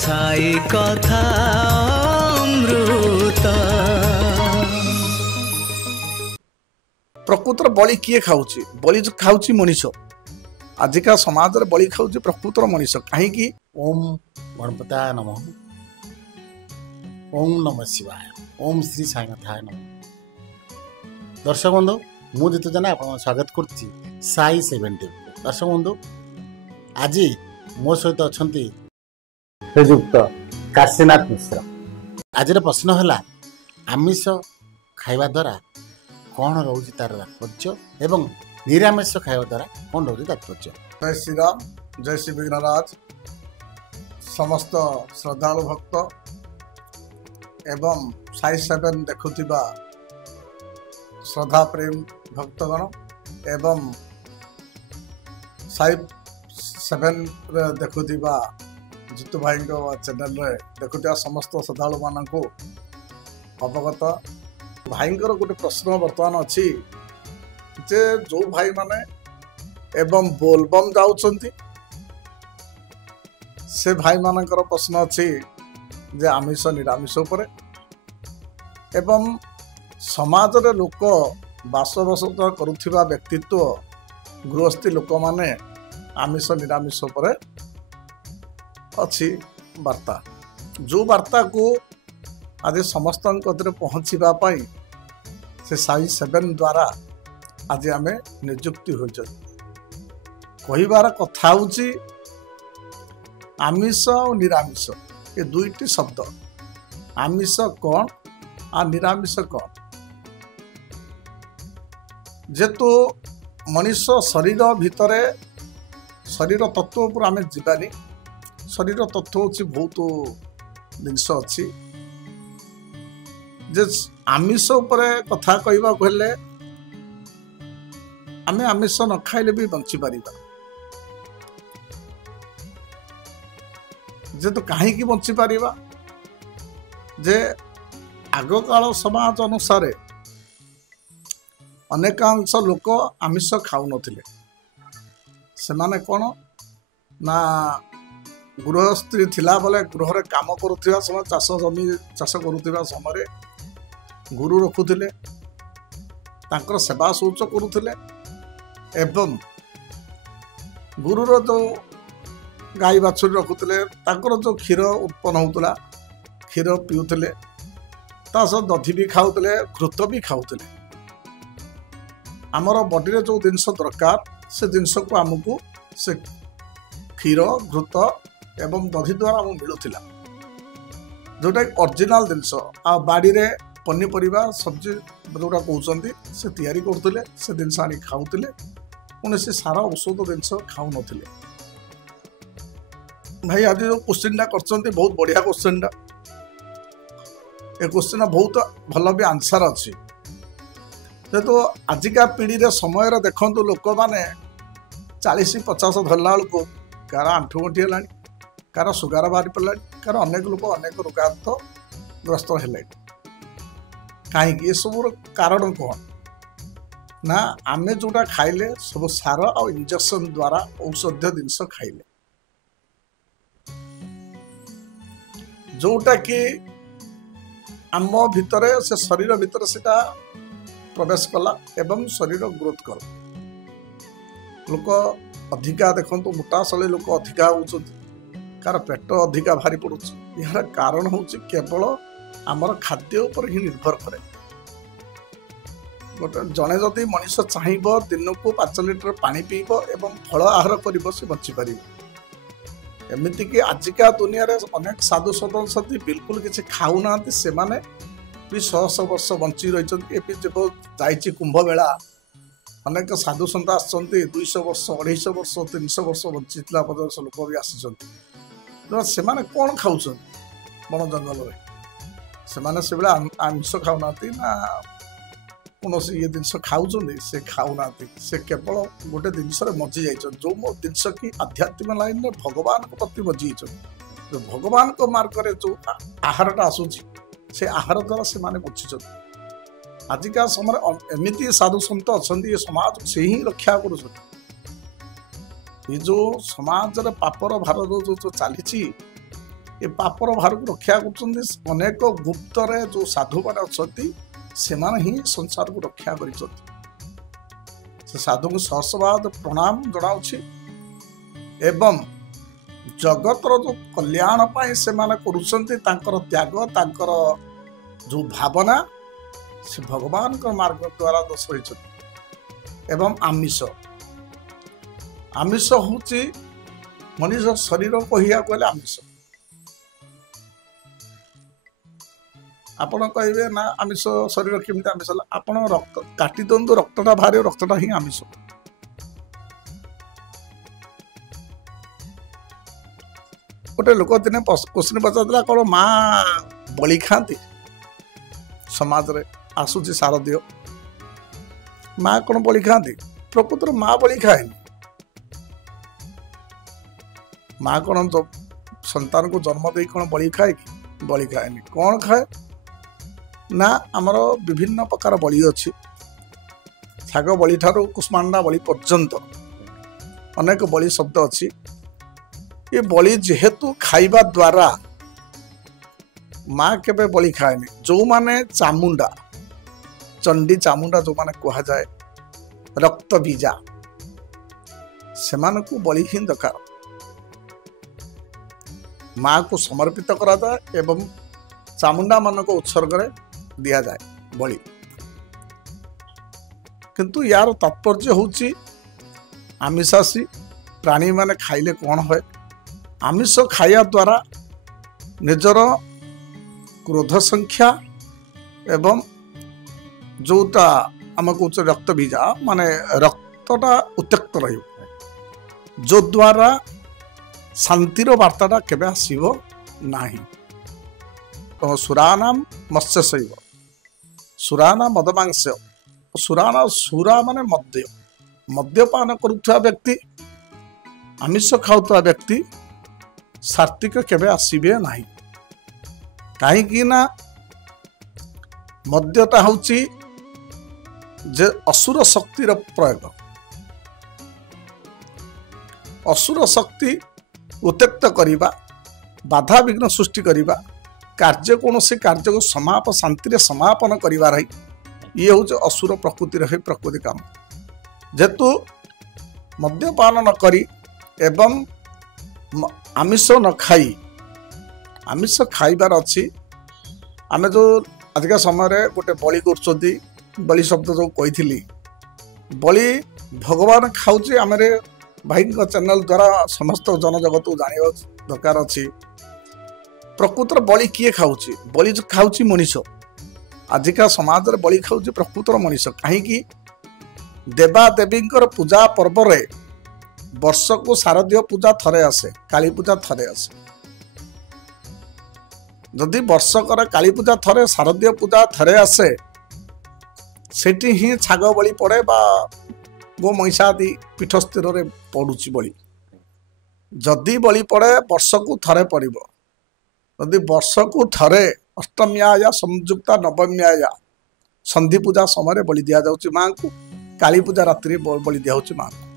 साई कथा अमृत। प्रकृतर बलि किए खाऊची? बलि जो खाऊची मनीष। आजिका समाज रे बलि खाऊची प्रकृतर मनीष। कहीं ओम गणपताय नमः। ओम नमः शिवाय। ओम श्री साईनाथाय नमः। दर्शक बंधु मु जितु जना आप स्वागत करछि साई 70। दर्शक बंधु आज मो सहित अछंती श्रीयुक्त काशीनाथ मिश्र। आज प्रश्न है आमिष खाइबा द्वारा कौन रोचे तार तात्पर्य एवं निरामिष खाइबा द्वारा कौन रोचे तात्पर्य। जय श्री राम, जय श्री विघ्नराज। समस्त श्रद्धालु भक्त एवं साई 7 देखुथिबा श्रद्धा प्रेम भक्तगण एवं साई 7 देखुथिबा जितु भाई चैनल रे देखुथिबा समस्त श्रद्धालु मानक अवगत। भाई गोटे प्रश्न बर्तमान अच्छी जे जो भाई माने एवं बोलबम जाउछंती से भाई मानकर प्रश्न अच्छी जे आमिष निरामिष उपरे एवं समाज रे लोक बासबसत करुथिबा व्यक्तित्व गृहस्थी लोक माने आमिष निरामिष उपरे अच्छी वार्ता। जो वार्ता को आज समस्त पहुँचवा से साई 7 द्वारा आज आम निजुक्ति हो कहबार कथा हूँ आमिष और निरामिष ये दुईटी शब्द। आमिष कौन आ निरामिष कौन? जेतु मनीष शरीर भितर शरीर तत्व पर आम जीवानी। शरीर तत्व हूँ बहुत जिनस अच्छी जे आमिष उपरे कथा कहबा कहले आमे आमिष न खाइले भी बंची पारिबा। जे तो कहीं की बंची पारिबा जे आग काल समाज अनुसार अनेकांश लोक आमिष खाऊ नथिले। सेमाने कोन ना गृहस्थी थिला बेले गृह रे काम करुथिबा समय चाष जमी चाष करुथिबा समय गुरु रखुथिले तांकर सेवा शौच करुथिले एवं गुरुर जो गाई बाछुरी रखुथिले तांकर जो क्षीर उत्पन्न होउतला क्षीर पिउथिले ता सह दधि भी खाउथिले घृत भी खाउथिले। आमर बॉडी रे जो जिनस दरकार से जिनस को आमको से क्षीर घृत एवं दधि द्वारा आम मिलुथिला जोटा ओरिजिनल जिनस आ बाड़ी रे पनीपरिया सब्जी जोटा कहते से तैयारी करते से जिनस आनी खाऊले कौन से सारा औषध जिनस खाऊ न। भाई आज जो क्वेश्चन कर बहुत बढ़िया क्वेश्चन ये क्वेश्चन बहुत भल भी आंसर अच्छी जेहेतु आजिका पीढ़ी रे समय देखु लोक मैंने 40-50 धरला बेलू कार आंठू गंठी है कार सुगार बाहरी पड़ा कार अनेक लोक अनेक रोगात ग्रस्त है। कहीं ये सब कारण कौन ना आमे जोटा खाइले सब सार और इंजेक्शन द्वारा औषधीय जिनस खाइले जोटा कि आम भितर से शरीर भितर सेटा प्रवेश कला एवं शरीर ग्रोथ कर लोक अधिका देखो मोटा शैली लोक अधिका होती कार पेट अधिका भारी पड़ू। यार कारण हूँ केवल आमर खाद्य उपर ही निर्भर करे। गोटे जड़े जदि मनीष चाहब दिन को 5 लिटर पानी पीब एवं फल आहार कर से बची पार। एमती कि आजिका दुनिया रे अनेक साधु सदस्य बिल्कुल किसी खाऊना से माने भी 100 वर्ष बंची रही। जाइए कुंभ मेला अनेक साधु सन्त आसछन्ति 200 वर्ष 250 वर्ष 300 वर्ष बंची 50 लोक भी आसी माने कौन खाऊ वन जंगल में से आमिष खाऊना ना कौन ये जिनस खाऊँ से खाऊना से केवल गोटे जिनस मजी जा जो जिनस कि आध्यात्मिक लाइन में भगवान प्रति मजी जो भगवान को मार्ग में जो आहारटा आसूची से आहार द्वारा से बची। आजिका समय एमती साधु सन्त अच्छा ये समाज से ही रक्षा कर जो समाज रे पापर भार जो चली ए पापर भार को रक्षा कर अनेक गुप्तरे जो साधु मैंने अच्छा से संसार को रक्षा कर साधु को सहस्रवाद प्रणाम जनाऊँच एवं जगतर जो कल्याण से माने करुँतर त्याग तांकर जो भावना से भगवान का मार्ग द्वारा दर्शाई एवं आमिष आमिष हूँ मनुष्य शरीर कहिया कहले आमिष आपण कहे ना आमिष शरीर केमी आमिष आप रक्त काटी दिंतु रक्तटा बाहर रक्तटा ही आमिष गोटे लोक दिने क्वेश्चन पचार कौन माँ बलि खाती समाज रे आसुची शारदीय माँ कौन बलि खाती प्रकृतर माँ बलि खाएनी माँ कौन तो संतान को जन्म दे कौन बलि खाए कि बलि खाएनी कौन खाए ना आमर विभिन्न प्रकार बलि अच्छी शाग बलि ठारू कुष्मांडा बलि पर्यंत अनेक बलि शब्द अच्छी ये बलि जेहेतु खाइबा द्वारा माँ केबे बलि खाएनी जो माने चामुंडा चंडी चामुंडा जो माने कहा जाए रक्त बीजा से मानकु बलि ही दरकार माँ को समर्पित करा जाए एवं चामुंडा मान को उत्सर्ग दिया जाए बलि किंतु यार तात्पर्य होची आमिषासी प्राणी माने खाइले कौन है आमिष खाया द्वारा निजर क्रोध संख्या एवं जोटा आम कह रक्त बीजा माने रक्तटा उत्त्यक्त रही जो द्वारा शांतिर वार्ताटा केबे आसीबो नाही तो सुरानाम मत्स्य शैव सुराना मदमांस सुराना सुरा माने मद्य मद्यपान करुवा व्यक्ति आमिष खाऊवा व्यक्ति सात्विक केबे आसीबे नाही कहीं ना मद्यटा होची जे असुर शक्तिर प्रयोग असुर शक्ति उत्त्यक्त करिबा बाधा विघ्न सृष्टि करिबा कार्य कौन से कार्य को शांति समापन करिबार ये हूँ असुर प्रकृतिर है प्रकृति काम जेतु मद्यपान न करी एवं आमिष न खाई आमिष खाइबार अच्छी आमे जो आजिका समय गोटे बलि कर बलि शब्द जो कही बलि भगवान खाऊे आम भाई चैनल द्वारा समस्त जनजगत को जाना दरकार अच्छी प्रकृतर बलि किए खाऊची बलि जो खाऊची मनीष आजिका समाज रे बलि खाऊची प्रकृतर मनीष कहीं देवादेवी पूजा पर्व रे वर्ष को शारदीय पूजा थरे आसे काली पूजा थरे आसे जदि वर्षकर काली पूजा थरे शारदीय पूजा थरे आसे सेठी ही छाग बलि पड़े बा गो महिषा आदि पीठ स्थिर रे पड़ुची बलि जदि बलि पड़े वर्ष को थरे पड़िबो यदि वर्ष को थरे अष्टम्या या संयुक्ता नवम्या या संधि पूजा समय बलि दिया जाउची मां को काली पूजा रात्रि बलि दिया जाउची मां को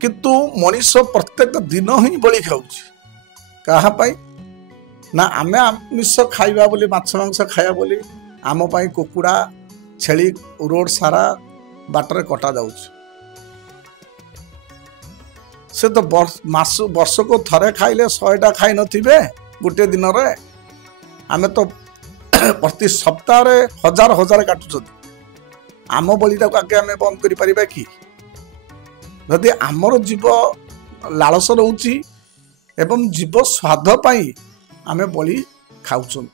किंतु मनीष प्रत्येक दिन ही बलि खाऊची कहा पाई ना आमे आमिष खाइबा बोली माछ मांस खाइबा बोली आम पाई कुकुड़ा छेली रोड सारा बाटर कटा जाउची से तो वर्ष को थरे खाइले 100टा खाई नथिबे गोटे दिन रे आमे तो प्रति सप्ताह रे हजार हजार काटुछत आम बलिटा को आगे आमे बंद करि परिबा कि यदि आमर जीव लालस रोची एवं जीव स्वाद पाई आमे बलि खाउछन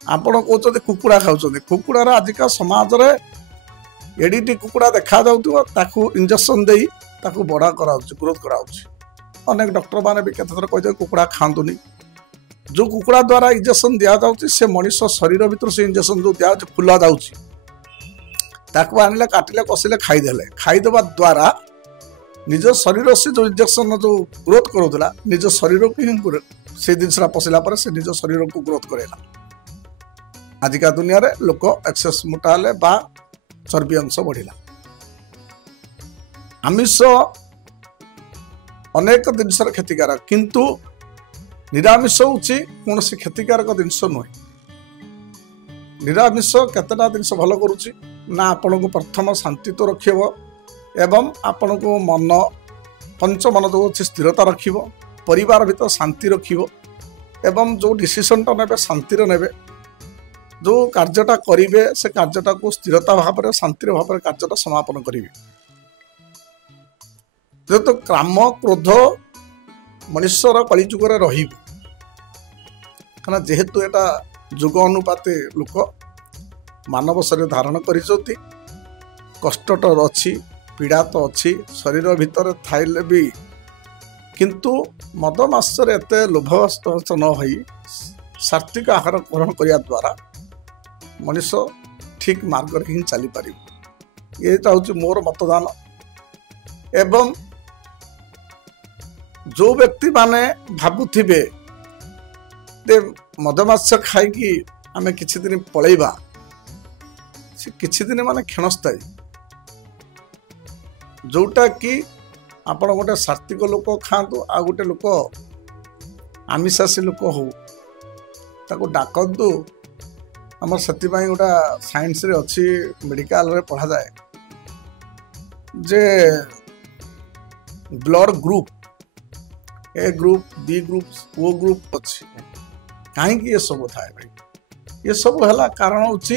आपण कहते कुकुड़ा खाऊँ कुकुड़ार आजिका समाज रे एडिटी कुकुड़ा देखा जाऊ इंजेक्शन दे बड़ा कराउछि ग्रोथ कराउछि अनेक डॉक्टर माने भी केते थर कहते कुकुड़ा खातुनी जो कुकुड़ा द्वारा इंजेक्शन दिया जाउछि से मनुष्य शरीर भीतर से इंजेक्शन जो दिया फुला जाउछि ताकू आनिले काटिले कसिले खाईदेवा द्वारा निज शरीर से जो इंजेक्शन जो ग्रोथ करूला निज शरीर को ही से जिनसा पशिला पर से निज शरीर को ग्रोथ करेला आजिका दुनिया रे लोक एक्सेस मोटा हेले बा चर्बी अंश बढ़िला आमिष ଅନେକ ଜିନିଷର କ୍ଷତିକାରକ, କିନ୍ତୁ ନିରାମିଷ ହେଉଛି କୌଣସି କ୍ଷତିକାରକ ଜିନିଷ ନୁହେଁ। ନିରାମିଷ କେତେଟା ଜିନିଷ ଭଲ କରୁଛି ନା ଆପଣଙ୍କୁ ପ୍ରଥମ ଶାନ୍ତି ତ ରଖିବ ଏବଂ ଆପଣଙ୍କୁ ମନ ପଞ୍ଚମନ ଯେଉଁ ଅଛି ସ୍ଥିରତା ରଖିବ, ପରିବାର ଭିତରେ ଶାନ୍ତି ରଖିବ ଏବଂ ଯେଉଁ ଡିସିସନଟା ନେବେ ଶାନ୍ତିରେ ନେବେ, ଯେଉଁ କାର୍ଯ୍ୟଟା କରିବେ ସେ କାର୍ଯ୍ୟଟାକୁ ସ୍ଥିରତା ଭାବରେ ଶାନ୍ତିର ଭାବରେ କାର୍ଯ୍ୟଟା ସମାପନ କରିବେ। ଯେହେତୁ କାମ କ୍ରୋଧ ମଣିଷର କଳିଯୁଗରେ ରହିବ, କାରଣ ଯେହେତୁ ଏଟା ଯୁଗ ଅନୁପାତେ ଲୋକ ମାନବ ଶରୀର ଧାରଣ କରିଛନ୍ତି, କଷ୍ଟ ତ ଅଛି, ପୀଡ଼ା ତ ଅଛି ଶରୀର ଭିତରେ ଥାଇଲେ ବି, କିନ୍ତୁ ମଦ ମାସରେ ଏତେ ଲୋଭଗ୍ରସ୍ତ ନ ହୋଇ ସାତ୍ତ୍ୱିକ ଆହାର ଗ୍ରହଣ କରିବା ଦ୍ୱାରା ମଣିଷ ଠିକ୍ ମାର୍ଗରେ ହିଁ ଚାଲିପାରିବ। ଏଇଟା ହେଉଛି ମୋର ମତଦାନ। ଏବଂ ଯେଉଁ ବ୍ୟକ୍ତିମାନେ ଭାବୁଥିବେ ଯେ ମଦ ମାଛ ଖାଇକି ଆମେ କିଛି ଦିନ ପଳେଇବା, ସେ କିଛି ଦିନ ମାନେ କ୍ଷଣସ୍ଥାୟୀ। ଯେଉଁଟା କି ଆପଣ ଗୋଟେ ସାତ୍ତ୍ୱିକ ଲୋକ ଖାଆନ୍ତୁ ଆଉ ଗୋଟେ ଲୋକ ଆମିଷାସୀ ଲୋକ ହଉ, ତାକୁ ଡାକନ୍ତୁ। ଆମର ସେଥିପାଇଁ ଗୋଟେ ସାଇନ୍ସରେ ଅଛି, ମେଡ଼ିକାଲରେ ପଢ଼ାଯାଏ ଯେ ବ୍ଲଡ଼ ଗ୍ରୁପ, ଏ ଗ୍ରୁପ, ବି ଗ୍ରୁପ, ଓ ଗ୍ରୁପ ଅଛି। କାହିଁକି ଏସବୁ ଥାଏ ଭାଇ? ଏସବୁ ହେଲା କାରଣ ହେଉଛି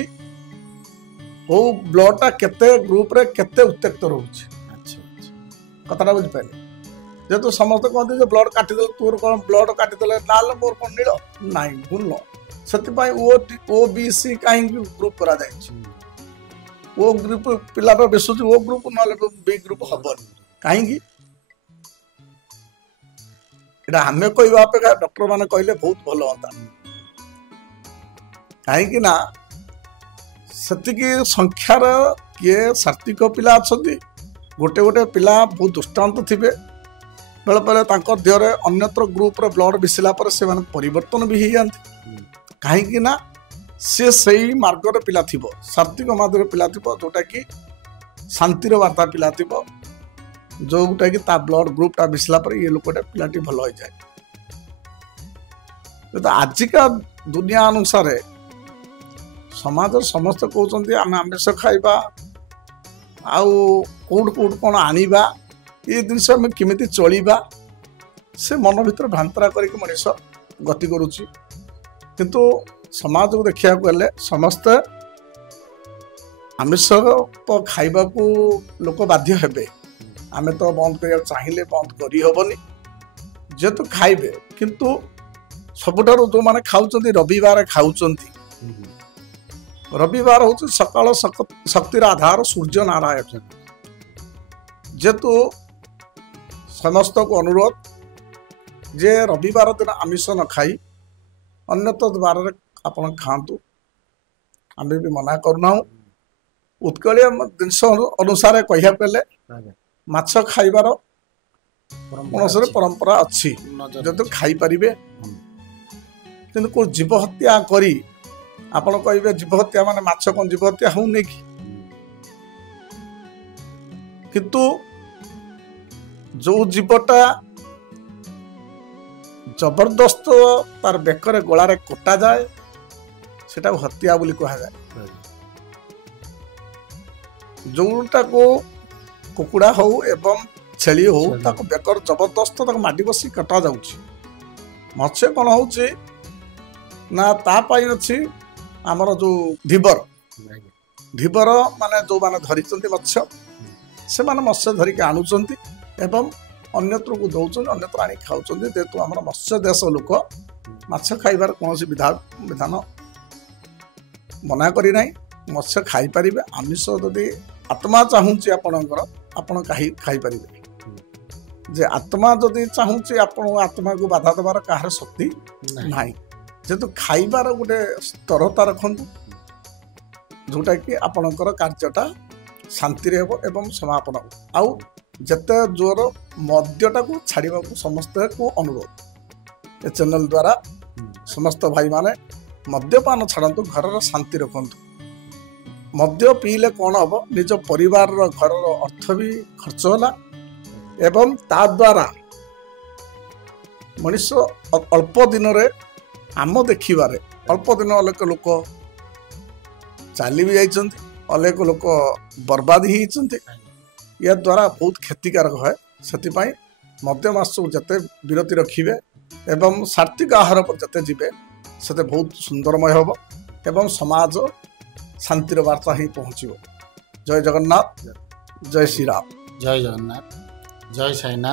କେଉଁ ବ୍ଲଡ଼ଟା କେତେ ଗ୍ରୁପରେ କେତେ ଉତ୍ତେକ୍ତ ରହୁଛି। କଥାଟା ବୁଝିପାରିଲେ? ଯେହେତୁ ସମସ୍ତେ କହନ୍ତି ଯେ ବ୍ଲଡ଼ କାଟିଦେଲେ, ତୋର କ'ଣ ବ୍ଲଡ଼ କାଟିଦେଲେ ଲାଲ, ମୋର କ'ଣ ନୀଳ? ନାଇଁ, ଭୁଲ। ସେଥିପାଇଁ ଓ ବି ସି କାହିଁକି ଗ୍ରୁପ କରାଯାଇଛି? ଓ ଗ୍ରୁପ ପିଲାର ବେଶୁଛି ଓ ଗ୍ରୁପ, ନହେଲେ ବି ଗ୍ରୁପ ହବନି। କାହିଁକି? ଏଇଟା ଆମେ କହିବା ଅପେକ୍ଷା ଡକ୍ଟର ମାନେ କହିଲେ ବହୁତ ଭଲ ହୁଅନ୍ତା। କାହିଁକି ନା ସେତିକି ସଂଖ୍ୟାର କିଏ ସାତ୍ତ୍ୱିକ ପିଲା ଅଛନ୍ତି, ଗୋଟେ ଗୋଟେ ପିଲା ବହୁତ ଦୁଷ୍ଟାନ୍ତ ଥିବେ, ବେଳେବେଳେ ତାଙ୍କ ଦେହରେ ଅନ୍ୟତ୍ର ଗ୍ରୁପର ବ୍ଲଡ଼ ମିଶିଲା ପରେ ସେମାନେ ପରିବର୍ତ୍ତନ ବି ହେଇଯାଆନ୍ତି। କାହିଁକି ନା ସେ ସେଇ ମାର୍ଗର ପିଲା ଥିବ, ସାତ୍ତ୍ୱିକ ମାର୍ଗର ପିଲା ଥିବ, ଯେଉଁଟାକି ଶାନ୍ତିର ବାର୍ତ୍ତା ପିଲା ଥିବ, ଯେଉଁଟାକି ତା ବ୍ଲଡ଼ ଗ୍ରୁପଟା ମିଶିଲା ପରେ ଇଏ ଲୋକଟା ପିଲାଟି ଭଲ ହେଇଯାଏ। କିନ୍ତୁ ଆଜିକା ଦୁନିଆ ଅନୁସାରେ ସମାଜରେ ସମସ୍ତେ କହୁଛନ୍ତି ଆମେ ଆମିଷ ଖାଇବା, ଆଉ କେଉଁଠୁ କ'ଣ ଆଣିବା, ଏ ଜିନିଷ ଆମେ କେମିତି ଚଳିବା, ସେ ମନ ଭିତରେ ଭ୍ରାନ୍ତରା କରିକି ମଣିଷ ଗତି କରୁଛି। କିନ୍ତୁ ସମାଜକୁ ଦେଖିବାକୁ ହେଲେ ସମସ୍ତେ ଆମିଷ ଖାଇବାକୁ ଲୋକ ବାଧ୍ୟ ହେବେ। ଆମେ ତ ବନ୍ଦ କରିବାକୁ ଚାହିଁଲେ ବନ୍ଦ କରିହେବନି, ଯେହେତୁ ଖାଇବେ। କିନ୍ତୁ ସବୁଠାରୁ ଯେଉଁମାନେ ଖାଉଛନ୍ତି ରବିବାର ଖାଉଛନ୍ତି, ରବିବାର ହେଉଛି ସକାଳ ଶକ୍ତିର ଆଧାର ସୂର୍ଯ୍ୟ ନାରାୟଣ। ଯେହେତୁ ସମସ୍ତଙ୍କୁ ଅନୁରୋଧ ଯେ ରବିବାର ଦିନ ଆମିଷ ନ ଖାଇ ଅନ୍ୟତ୍ର ବାରରେ ଆପଣ ଖାଆନ୍ତୁ, ଆମେ ବି ମନା କରୁନାହୁଁ। ଉତ୍କଳୀୟ ଜିନିଷ ଅନୁସାରେ କହିବାକୁ ହେଲେ ମାଛ ଖାଇବାର କୌଣସି ପରମ୍ପରା ଅଛି, ଯେହେତୁ ଖାଇପାରିବେ। କିନ୍ତୁ କେଉଁ ଜୀବ ହତ୍ୟା କରି ଆପଣ କହିବେ ଜୀବ ହତ୍ୟା ମାନେ ମାଛ କ'ଣ ଜୀବ ହତ୍ୟା ହଉନି କି? କିନ୍ତୁ ଯୋଉ ଜୀବଟା ଜବରଦସ୍ତ ତାର ବେକରେ ଗୋଳାରେ କଟାଯାଏ ସେଟାକୁ ହତ୍ୟା ବୋଲି କୁହାଯାଏ। ଯୋଉଟାକୁ କୁକୁଡ଼ା ହଉ ଏବଂ ଛେଳି ହଉ ତାକୁ ବେକର ଜବରଦସ୍ତ ତାକୁ ମାଡ଼ି ବସି କଟା ଯାଉଛି। ମତ୍ସ୍ୟ କ'ଣ ହଉଛି ନା ତା ପାଇଁ ଅଛି ଆମର ଯୋଉ ଧୀବର ମାନେ ଯୋଉମାନେ ଧରିଛନ୍ତି ମତ୍ସ୍ୟ, ସେମାନେ ମତ୍ସ୍ୟ ଧରିକି ଆଣୁଛନ୍ତି ଏବଂ ଅନ୍ୟତ୍ରକୁ ଦଉଛନ୍ତି, ଅନ୍ୟତ୍ର ଆଣି ଖାଉଛନ୍ତି। ଯେହେତୁ ଆମର ମତ୍ସ୍ୟ ଦେଶ ଲୋକ, ମାଛ ଖାଇବାର କୌଣସି ବିଧାନ ମନା କରିନାହିଁ, ମତ୍ସ୍ୟ ଖାଇପାରିବେ। ଆମିଷ ଯଦି ଆତ୍ମା ଚାହୁଁଛି ଆପଣଙ୍କର, ଆପଣ ଖାଇପାରିବେ। ଯେ ଆତ୍ମା ଯଦି ଚାହୁଁଛି, ଆପଣଙ୍କ ଆତ୍ମାକୁ ବାଧା ଦେବାର କାହାର ଶକ୍ତି ନାହିଁ। ଯେହେତୁ ଖାଇବାର ଗୋଟେ ସ୍ତରତା ରଖନ୍ତୁ, ଯୋଉଟାକି ଆପଣଙ୍କର କାର୍ଯ୍ୟଟା ଶାନ୍ତିରେ ହେବ ଏବଂ ସମାପନ ହେବ। ଆଉ ଯେତେ ଜୋର ମଦ୍ୟଟାକୁ ଛାଡ଼ିବାକୁ ସମସ୍ତଙ୍କୁ ଅନୁରୋଧ। ଏ ଚ୍ୟାନେଲ ଦ୍ୱାରା ସମସ୍ତ ଭାଇମାନେ ମଦ୍ୟପାନ ଛାଡ଼ନ୍ତୁ, ଘରର ଶାନ୍ତି ରଖନ୍ତୁ। ମଦ୍ୟ ପିଇଲେ କ'ଣ ହେବ, ନିଜ ପରିବାରର ଘରର ଅର୍ଥ ବି ଖର୍ଚ୍ଚ ହେଲା ଏବଂ ତା ଦ୍ୱାରା मनीष अल्प दिन आम देखिबारे अल्प दिन अनेक लोक चली भी जाइछन्ति अनेक लोक बर्बाद ही या द्वारा बहुत क्षतिकारक है से मध्यम आस जते विरति रखिए एवं सात्विक आहार पर जते जीवे से बहुत सुंदरमय हम एवं समाज शांतिर वार्ता ही पहुँचो। जय जगन्नाथ, जय श्री राम। जय जगन्नाथ, जय साईनाथ।